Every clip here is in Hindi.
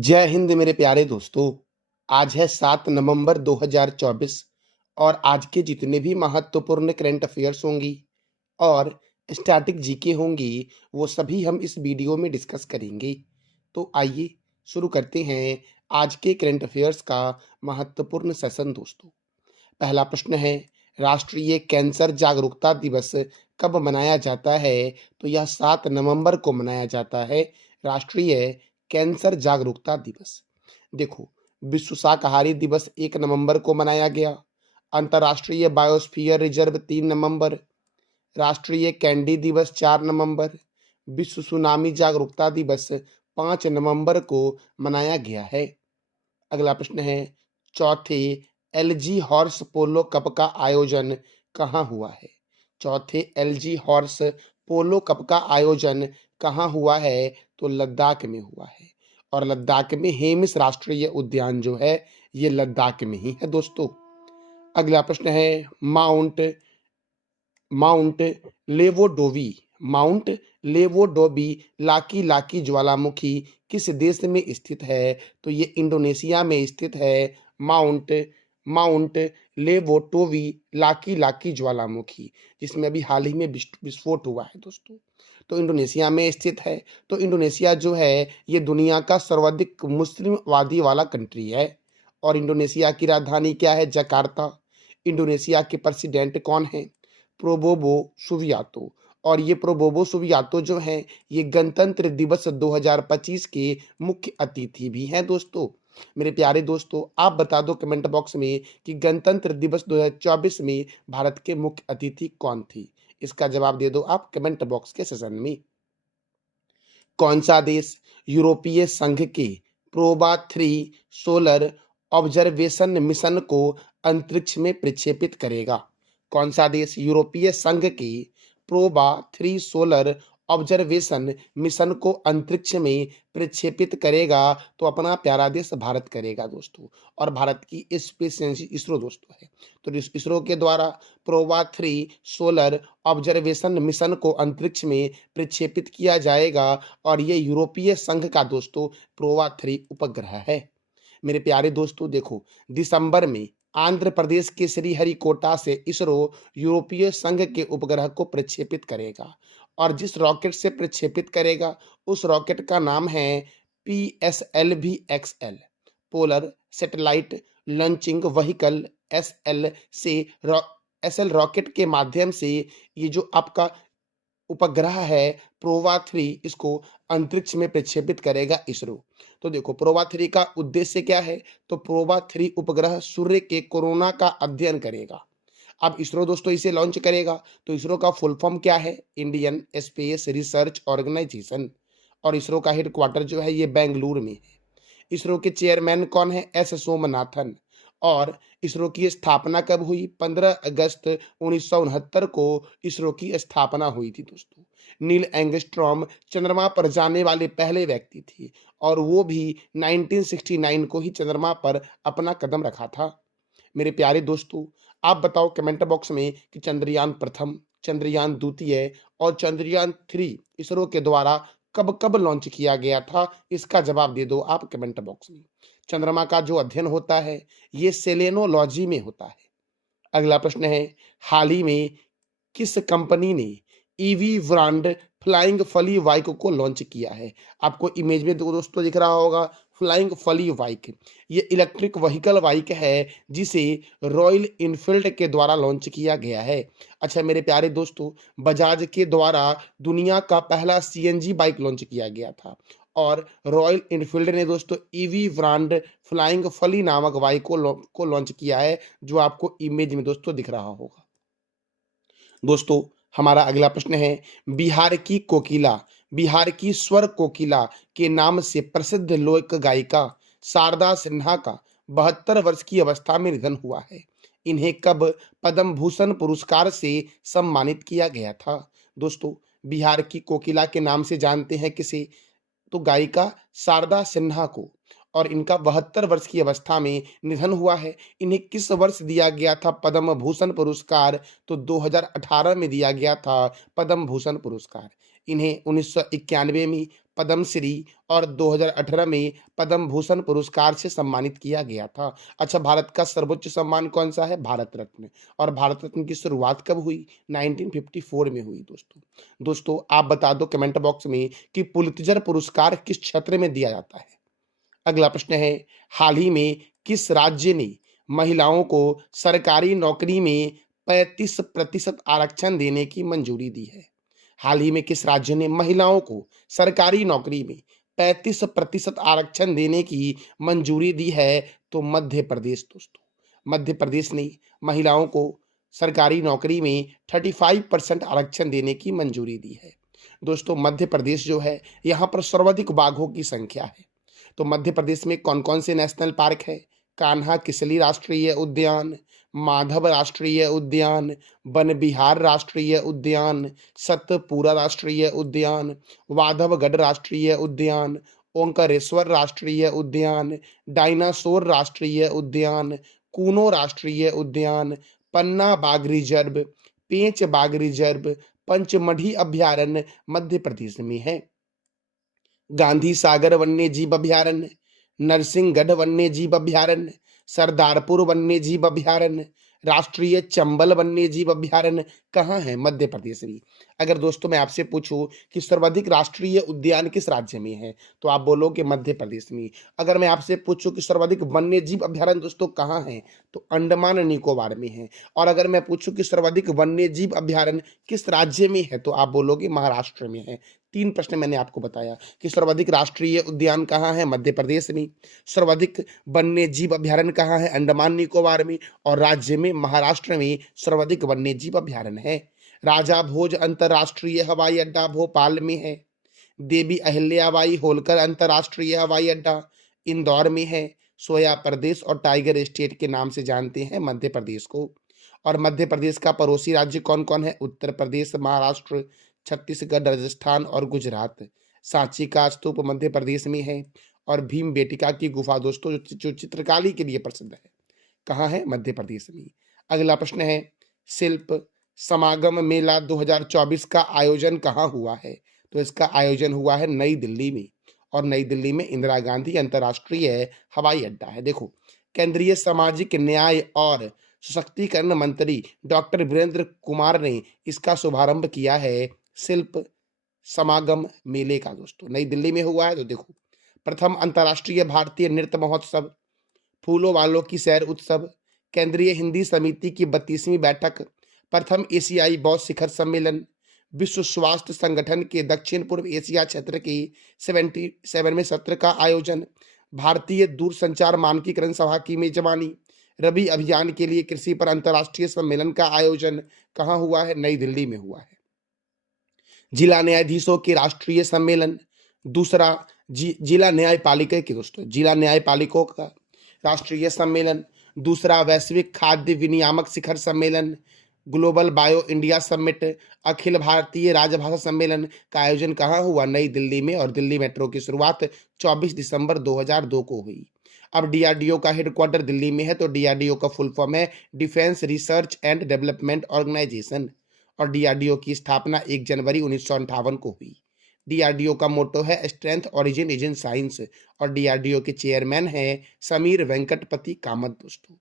जय हिंद मेरे प्यारे दोस्तों। आज है 7 नवंबर 2024 और आज के जितने भी महत्वपूर्ण करंट अफेयर्स होंगी और स्टैटिक जीके होंगी वो सभी हम इस वीडियो में डिस्कस करेंगे। तो आइए शुरू करते हैं आज के करंट अफेयर्स का महत्वपूर्ण सेशन दोस्तों। पहला प्रश्न है, राष्ट्रीय कैंसर जागरूकता दिवस कब मनाया जाता है? तो यह 7 नवंबर को मनाया जाता है, राष्ट्रीय कैंसर जागरूकता दिवस। देखो, विश्व शाकाहारी दिवस 1 नवंबर को मनाया गया, अंतर्राष्ट्रीय बायोस्फीयर रिजर्व 3 नवंबर, राष्ट्रीय कैंडी दिवस 4 नवंबर, विश्व सुनामी जागरूकता दिवस 5 नवंबर को मनाया गया है। अगला प्रश्न है, चौथे एलजी हॉर्स पोलो कप का आयोजन कहाँ हुआ है? चौथे एलजी हॉर्स पोलो कप का आयोजन कहाँ हुआ है? तो लद्दाख में हुआ है और लद्दाख में हेमिस राष्ट्रीय उद्यान जो है ये लद्दाख में ही है दोस्तों। अगला प्रश्न है, Mount Mount Lewotobi Mount Lewotobi Laki Laki ज्वालामुखी किस देश में स्थित है? तो ये इंडोनेशिया में स्थित है। माउंट माउंट लेवोटोवी लाकी लाकी ज्वालामुखी, जिसमें अभी हाल ही में विस्फोट हुआ है दोस्तों, तो इंडोनेशिया में स्थित है। तो इंडोनेशिया जो है ये दुनिया का सर्वाधिक मुस्लिमवादी वाला कंट्री है और इंडोनेशिया की राजधानी क्या है? जकार्ता। इंडोनेशिया के प्रेसिडेंट कौन है? प्रोबोबो सुबियातो। और ये प्रोबोबो सुबियातो जो हैं ये गणतंत्र दिवस 2025 के मुख्य अतिथि भी हैं दोस्तों। मेरे प्यारे दोस्तों, आप बता दो कमेंट बॉक्स में कि गणतंत्र दिवस 2024 में भारत के मुख्य अतिथि कौन थी? इसका जवाब दे दो आप कमेंट बॉक्स के सेशन में। कौन सा देश यूरोपीय संघ के प्रोबा 3 सोलर ऑब्जर्वेशन मिशन को अंतरिक्ष में प्रक्षेपित करेगा? कौन सा देश यूरोपीय संघ के प्रोबा 3 सोलर ऑब्जर्वेशन मिशन को अंतरिक्ष में प्रक्षेपित करेगा? तो अपना प्यारा देश भारत करेगा दोस्तों। और भारत की स्पेस एजेंसी इसरो दोस्तों है। तो इसरो के द्वारा प्रोबा 3 सोलर ऑब्जर्वेशन मिशन को अंतरिक्ष में प्रक्षेपित किया जाएगा और ये यूरोपीय संघ का दोस्तों प्रोबा 3 उपग्रह है। मेरे प्यारे दोस्तों देखो, दिसंबर में आंध्र प्रदेश के श्रीहरिकोटा से इसरो यूरोपीय संघ के उपग्रह को प्रक्षेपित करेगा और जिस रॉकेट से प्रक्षेपित करेगा उस रॉकेट का नाम है PSLV-XL, polar satellite launching vehicle. SL rocket के माध्यम से ये जो आपका उपग्रह है प्रोवा 3 इसको अंतरिक्ष में प्रक्षेपित करेगा इसरो। तो देखो, प्रोवा 3 का उद्देश्य क्या है? तो प्रोवा 3 उपग्रह सूर्य के कोरोना का अध्ययन करेगा। अब इसरो दोस्तों इसे लॉन्च करेगा, तो इसरो का फुल फॉर्म क्या है? Indian space research organisation. और इसरो का हेडक्वार्टर जो है ये बेंगलुरु में है। इसरो के चेयरमैन कौन है? एस सोमनाथन। और इसरो की स्थापना कब हुई? 15 अगस्त 1969 को इसरो की स्थापना हुई थी दोस्तों। नील एंगस्ट्रॉम चंद्रमा पर जाने वाले पहले व्यक्ति थे और वो भी 1969 को ही चंद्रमा पर अपना कदम रखा था। मेरे प्यारे दोस्तों, आप बताओ कमेंट बॉक्स में कि चंद्रयान प्रथम, चंद्रयान द्वितीय और चंद्रयान 3 इसरो के द्वारा कब कब लॉन्च किया गया था? इसका जवाब दे दो आप कमेंट बॉक्स में। चंद्रमा का जो अध्ययन होता है ये सेलेनोलॉजी में होता है। अगला प्रश्न है, हाल ही में किस कंपनी ने ईवी ब्रांड फ्लाइंग फली बाइक को लॉन्च किया है? आपको इमेज में दोस्तों दिख रहा होगा फ्लाइंग फली बाइक। ये इलेक्ट्रिक व्हीकल बाइक है जिसे रॉयल इनफील्ड के द्वारा लॉन्च किया गया है। अच्छा मेरे प्यारे दोस्तों, बजाज के द्वारा दुनिया का पहला सीएनजी बाइक लॉन्च किया गया था और रॉयल इनफील्ड ने दोस्तों ईवी ब्रांड फ्लाइंग फली नामक बाइक को लॉन्च किया है, जो आपको इमेज में दोस्तों दिख रहा होगा। दोस्तों हमारा अगला प्रश्न है, बिहार की स्वर कोकिला के नाम से प्रसिद्ध लोक गायिका शारदा सिन्हा का 72 वर्ष की अवस्था में निधन हुआ है। इन्हें कब पद्म भूषण पुरस्कार से सम्मानित किया गया था? दोस्तों, बिहार की कोकिला के नाम से जानते हैं किसे? तो गायिका शारदा सिन्हा को। और इनका 72 वर्ष की अवस्था में निधन हुआ है। इन्हें किस वर्ष दिया गया था पद्म भूषण पुरस्कार? तो 2018 में दिया गया था पद्म भूषण पुरस्कार। इन्हें 1991 में पद्म श्री और 2018 में पद्म भूषण पुरस्कार से सम्मानित किया गया था। अच्छा, भारत का सर्वोच्च सम्मान कौन सा है? भारत रत्न। और भारत रत्न की शुरुआत कब हुई? 1954 में हुई दोस्तों। दोस्तों आप बता दो कमेंट बॉक्स में कि पुलित्जर पुरस्कार किस क्षेत्र में दिया जाता है? अगला प्रश्न है, हाल ही में किस राज्य ने महिलाओं को सरकारी नौकरी में 35% आरक्षण देने की मंजूरी दी है? हाल ही में किस राज्य ने महिलाओं को सरकारी नौकरी में 35% आरक्षण देने की मंजूरी दी है? तो मध्य प्रदेश दोस्तों। मध्य प्रदेश ने महिलाओं को सरकारी नौकरी में 35% आरक्षण देने की मंजूरी दी है। दोस्तों मध्य प्रदेश जो है, यहाँ पर सर्वाधिक बाघों की संख्या है। तो मध्य प्रदेश में कौन कौन से नेशनल पार्क है? कान्हा किसली राष्ट्रीय उद्यान, माधव राष्ट्रीय उद्यान, वन विहार राष्ट्रीय उद्यान, सतपुरा राष्ट्रीय उद्यान, वाधवगढ़ राष्ट्रीय उद्यान, ओंकारेश्वर राष्ट्रीय उद्यान, डायनासोर राष्ट्रीय उद्यान, कूनो राष्ट्रीय उद्यान, पन्ना बाघ रिजर्व, पेंच बाघ रिजर्व, पंचमढ़ी अभ्यारण्य मध्य प्रदेश में है। गांधी सागर वन्य जीव अभ्यारण्य, नरसिंहगढ़ वन्य जीव अभ्यारण्य, सरदारपुर वन्य जीव अभ्यारण्य, राष्ट्रीय चंबल वन्य जीव अभ्यारण्य कहाँ है? मध्य प्रदेश में। अगर दोस्तों मैं आपसे पूछूं कि सर्वाधिक राष्ट्रीय उद्यान किस राज्य में है, तो आप बोलोगे मध्य प्रदेश में। अगर मैं आपसे पूछूं कि सर्वाधिक वन्य जीव अभ्यारण्य दोस्तों कहाँ है, तो अंडमान निकोबार में है। और अगर मैं पूछूं कि सर्वाधिक वन्य जीव अभ्यारण्य किस राज्य में है, तो आप बोलोगे महाराष्ट्र में है। 3 प्रश्न मैंने आपको बताया कि सर्वाधिक राष्ट्रीय उद्यान कहाँ है? मध्य प्रदेश में। सर्वाधिक वन्य जीव अभ्यारण्य कहाँ है? अंडमान निकोबार में। और राज्य में महाराष्ट्र में सर्वाधिक वन्य जीव अभ्यारण्य है। राजा भोज अंतरराष्ट्रीय हवाई अड्डा भोपाल में है। देवी अहिल्याबाई होलकर अंतरराष्ट्रीय हवाई अड्डा इंदौर में है। सोया प्रदेश और टाइगर स्टेट के नाम से जानते हैं मध्य प्रदेश को। और मध्य प्रदेश का पड़ोसी राज्य कौन कौन है? उत्तर प्रदेश, महाराष्ट्र, छत्तीसगढ़, राजस्थान और गुजरात। सांची का स्तूप मध्य प्रदेश में है। और भीम बेटिका की गुफा दोस्तों जो चित्रकारी के लिए प्रसिद्ध है, कहाँ है? मध्य प्रदेश में। अगला प्रश्न है, शिल्प समागम मेला 2024 का आयोजन कहाँ हुआ है? तो इसका आयोजन हुआ है नई दिल्ली में। और नई दिल्ली में इंदिरा गांधी अंतर्राष्ट्रीय हवाई अड्डा है। देखो, केंद्रीय सामाजिक न्याय और सशक्तिकरण मंत्री डॉक्टर वीरेंद्र कुमार ने इसका शुभारंभ किया है। शिल्प समागम मेले का दोस्तों नई दिल्ली में हुआ है। तो देखो, प्रथम अंतर्राष्ट्रीय भारतीय नृत्य महोत्सव, फूलों वालों की सैर उत्सव, केंद्रीय हिंदी समिति की 32वीं बैठक, प्रथम एशियाई बौद्ध शिखर सम्मेलन, विश्व स्वास्थ्य संगठन के दक्षिण पूर्व एशिया क्षेत्र के 77वें सत्र का आयोजन, भारतीय दूरसंचार मानकीकरण सभा की मेजबानी, रबी अभियान के लिए कृषि पर अंतर्राष्ट्रीय सम्मेलन का आयोजन कहाँ हुआ है? नई दिल्ली में हुआ है। जिला न्यायाधीशों के राष्ट्रीय सम्मेलन, दूसरा जिला न्यायपालिका के दोस्तों जिला न्यायपालिकों का राष्ट्रीय सम्मेलन, दूसरा वैश्विक खाद्य विनियामक शिखर सम्मेलन, global bio India summit, Akhil Bharatiya राजभाषा सम्मेलन का आयोजन कहाँ हुआ? नई दिल्ली में। और दिल्ली मेट्रो की शुरुआत 24 दिसंबर 2002 को हुई। अब डीआरडीओ का हेडक्वार्टर दिल्ली में है। तो डीआरडीओ का फुल फॉर्म है defence research and development organisation. और डीआरडीओ की स्थापना 1 जनवरी 1958 को हुई। डीआरडीओ का मोटो है strength origin is in science. और डीआरडीओ के चेयरमैन हैं समीर वेंकटपति कामत दोस्तों।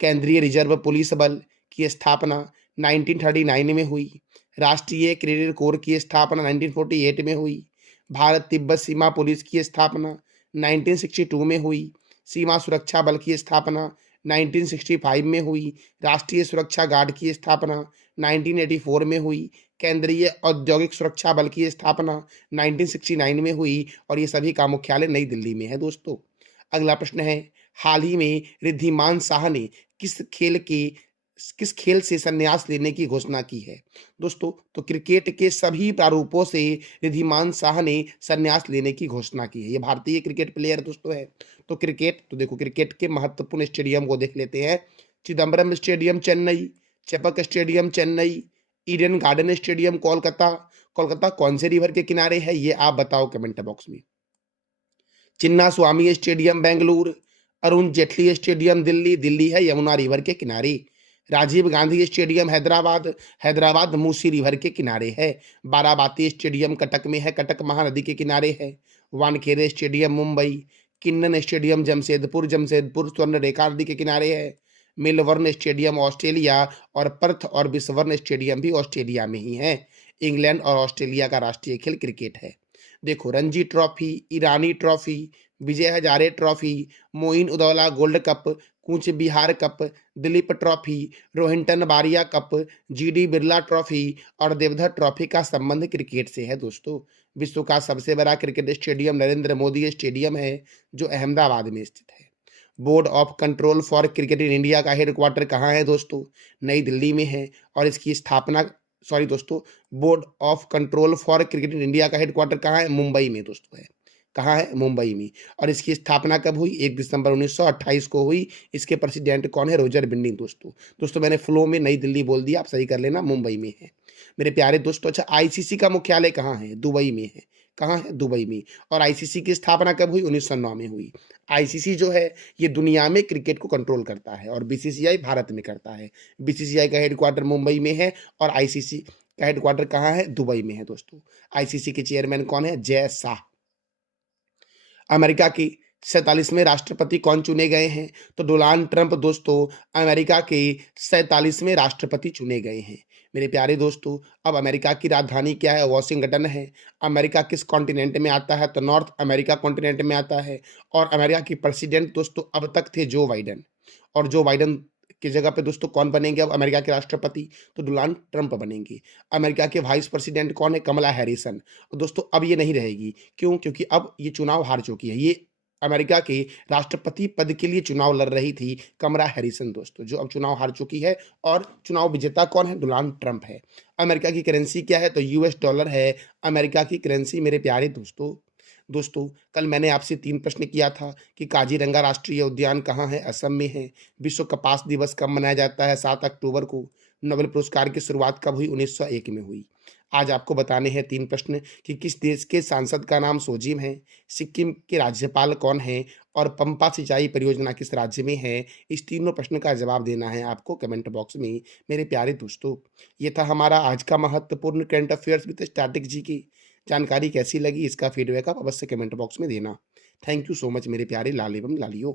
केंद्रीय रिजर्व पुलिस बल की स्थापना 1939 में हुई। राष्ट्रीय क्रेडिट कोर की स्थापना 1948 में हुई। भारत तिब्बत सीमा पुलिस की स्थापना 1962 में हुई। सीमा सुरक्षा बल की स्थापना 1965 में हुई। राष्ट्रीय सुरक्षा गार्ड की स्थापना 1984 में हुई। केंद्रीय औद्योगिक सुरक्षा बल की स्थापना 1969 में हुई। और ये सभी का मुख्यालय नई दिल्ली में है दोस्तों। अगला प्रश्न है, हाल ही में रिद्धिमान शाह ने किस खेल से संन्यास लेने की घोषणा की है? दोस्तों तो क्रिकेट के सभी प्रारूपों से रिद्धिमान शाह ने संन्यास लेने की घोषणा की है। ये भारतीय क्रिकेट प्लेयर दोस्तों है। तो देखो क्रिकेट के महत्वपूर्ण स्टेडियम को देख लेते हैं। Chidambaram stadium Chennai, Chepauk stadium Chennai, Eden garden stadium Kolkata. Kolkata कौन से रिवर के किनारे है, ये आप बताओ कमेंट बॉक्स में। चिन्ना स्वामी स्टेडियम बेंगलुरु, अरुण जेटली स्टेडियम दिल्ली है यमुना रिवर के किनारे। राजीव गांधी स्टेडियम हैदराबाद, हैदराबाद मूसी रिवर के किनारे है। बाराबाती स्टेडियम कटक में है, कटक महानदी के किनारे है। वानखेड़े स्टेडियम मुंबई, किन्नन स्टेडियम जमशेदपुर, जमशेदपुर स्वर्ण रेखा नदी के किनारे है। मेलबर्न स्टेडियम ऑस्ट्रेलिया और पर्थ और बिसवर्न स्टेडियम भी ऑस्ट्रेलिया में ही है। इंग्लैंड और ऑस्ट्रेलिया का राष्ट्रीय खेल क्रिकेट है। देखो, Ranji trophy, Irani trophy, Vijay Hazare trophy, Moin Uddaula gold cup, Cooch Behar cup, Duleep trophy, Rohinton Baria cup, G D Birla trophy और देवधर ट्रॉफी का संबंध क्रिकेट से है दोस्तों। विश्व का सबसे बड़ा cricket stadium Narendra Modi stadium है, जो अहमदाबाद में स्थित है। Board of control for cricket in India का हेडक्वार्टर कहाँ है दोस्तों? नई दिल्ली में है। और इसकी स्थापना, सॉरी दोस्तों, board of control for cricket in India का हेडक्वार्टर कहाँ है? मुंबई में दोस्तों है। कहाँ है? मुंबई में। और इसकी स्थापना कब हुई? 1 दिसंबर 1928 को हुई। इसके प्रेसिडेंट कौन है? रोजर बिन्नी दोस्तों मैंने फ्लो में नई दिल्ली बोल दिया, आप सही कर लेना, मुंबई में है मेरे प्यारे दोस्तों। अच्छा, आईसीसी का मुख्यालय कहाँ है? दुबई में है। कहाँ है? दुबई में। और आईसीसी की स्थापना कब हुई? 1909 में हुई। आईसीसी जो है ये दुनिया में क्रिकेट को कंट्रोल करता है और बीसीसीआई भारत में करता है। बीसीसीआई का हेडक्वार्टर मुंबई में है और आईसीसी का हेडक्वार्टर कहाँ है? दुबई में है दोस्तों। आईसीसी के चेयरमैन कौन है? जय शाह। अमेरिका की 47वें राष्ट्रपति कौन चुने गए हैं? तो डोनाल्ड ट्रंप दोस्तों अमेरिका के 47वें राष्ट्रपति चुने गए हैं। मेरे प्यारे दोस्तों, अब अमेरिका की राजधानी क्या है? वॉशिंगटन है। अमेरिका किस कॉन्टिनेंट में आता है? तो नॉर्थ अमेरिका कॉन्टिनेंट में आता है। और अमेरिका की प्रेसिडेंट दोस्तों अब तक थे जो बाइडन। और जो बाइडन की जगह पे दोस्तों कौन बनेंगे अब अमेरिका के राष्ट्रपति? तो डोनाल्ड ट्रंप बनेंगे। अमेरिका के वाइस प्रेसिडेंट कौन है? कमला हैरिसन। और दोस्तों अब ये नहीं रहेगी। क्यों? क्योंकि अब ये चुनाव हार चुकी है। ये अमेरिका के राष्ट्रपति पद के लिए चुनाव लड़ रही थी कमला हैरिसन दोस्तों, जो अब चुनाव हार चुकी है। और चुनाव विजेता कौन है? डोनाल्ड ट्रंप है। अमेरिका की करेंसी क्या है? तो यूएस डॉलर है अमेरिका की करेंसी। मेरे प्यारे दोस्तों कल मैंने आपसे 3 प्रश्न किया था कि काजीरंगा राष्ट्रीय उद्यान कहाँ है? असम में है। विश्व कपास दिवस कब मनाया जाता है? 7 अक्टूबर को। नोबेल पुरस्कार की शुरुआत कब हुई? 1901 में हुई। आज आपको बताने हैं 3 प्रश्न कि किस देश के सांसद का नाम सोजिम है, सिक्किम के राज्यपाल कौन है और पंपा सिंचाई परियोजना किस राज्य में है। इस तीनों प्रश्न का जवाब देना है आपको कमेंट बॉक्स में। मेरे प्यारे दोस्तों, ये था हमारा आज का महत्वपूर्ण current affairs with static G की। जानकारी कैसी लगी इसका फीडबैक आप अवश्य कमेंट बॉक्स में देना। थैंक यू सो मच मेरे प्यारे लाल एवं लालियों।